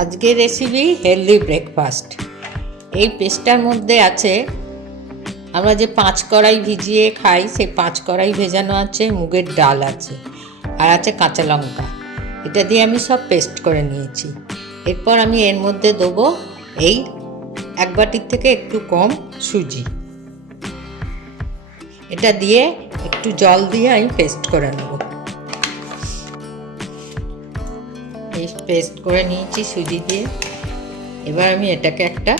আজকের recipe healthy breakfast এই পেস্টটার মধ্যে আছে, আমরা যে পাঁচ কড়াই ভিজিয়ে খাই, সেই পাঁচ কড়াই ভেজানো আছে, মুগের ডাল আছে, আর আছে কাঁচা লঙ্কা। এটা দিয়ে আমি সব পেস্ট করে নিয়েছি। এরপর আমি এর মধ্যে দেবো এই এক বাটির থেকে একটু কম সুজি। এটা দিয়ে একটু জল দিয়ে আমি পেস্ট করে নেব। পেস্ট করে নিয়েছি সুজি দিয়ে। এবার আমি এটাকে একটা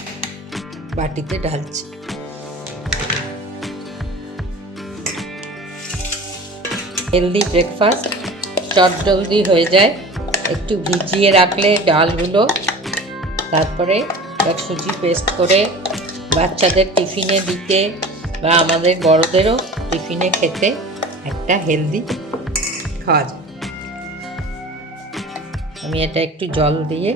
বাটিতে ঢালছি। হেলদি ব্রেকফাস্ট চট জলদি হয়ে যায়। একটু ভিজিয়ে রাখলে ডালগুলো, তারপরে সুজি পেস্ট করে বাচ্চাদের টিফিনে দিতে বা আমাদের বড়দেরও টিফিনে খেতে একটা হেলদি খাওয়া যায়। আমি এটা একটু জল দিয়ে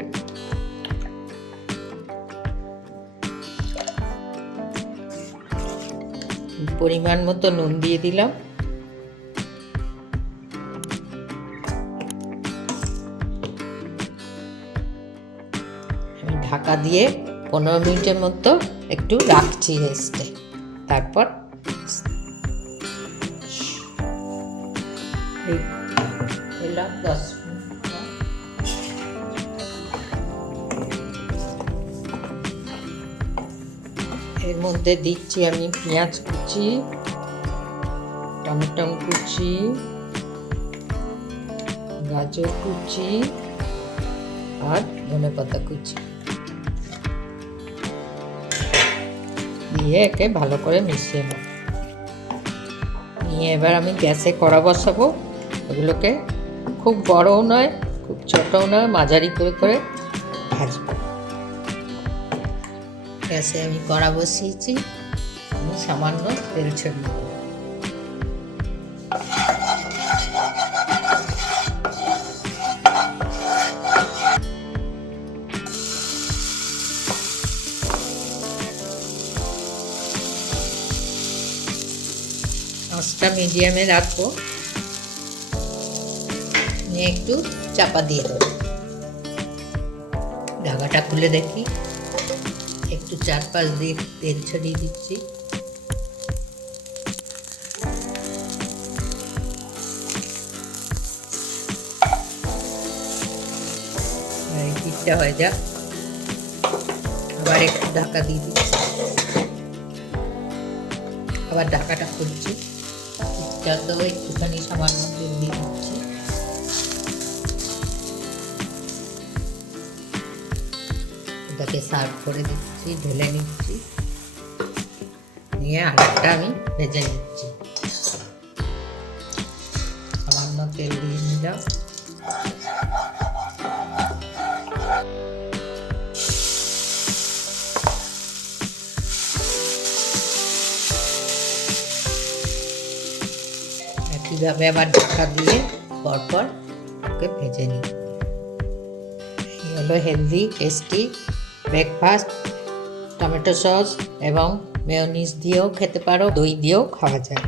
পরিমাণ মতো নুন দিয়ে দিলাম। আমি ঢাকা দিয়ে পনেরো মিনিটের মতো একটু রাখছি রেস্টে। তারপর এলাম দশ এর মধ্যে দিচ্ছি আমি পেঁয়াজ কুচি টমেটো কুচি, গাজর কুচি আর ধনে পাতা কুচি। দিয়ে একে ভালো করে মিশিয়ে নেব। নিয়ে এবার আমি গ্যাসে কড়া বসাবো। এগুলোকে খুব বড়ও নয়, খুব ছোটও নয়, মাঝারি করে করে ভাজবো। গ্যাসে আমি কড়া বসিয়েছি, আমি সামান্য তেল ছড়িয়ে দেবো। মিডিয়ামে রাখব। নিয়ে একটু চাপা দিয়ে দেবো। ঢাকাটা খুলে দেখি। একটু চারপাশ দিয়ে তেল ছড়িয়ে দিচ্ছি। হয়ে যাক। আবার একটু ঢাকা দিয়ে দিচ্ছি। আবার ঢাকাটা খুলছি। একটুখানি সামান্য দিয়ে দিচ্ছি। সার্ভ করে দিচ্ছি, ঢেলে নিচ্ছি। নিয়ে আরেকটা আমি ভেজে নিচ্ছি। সামান্য তেল দিয়ে নিলাম। একইভাবে আবার ঢাকা দিয়ে পরপর ওকে ভেজে নিই। হলো healthy, tasty breakfast tomato sauce এবং মেয়নিজ দিয়েও খেতে পারো দই দিয়েও খাওয়া যায়।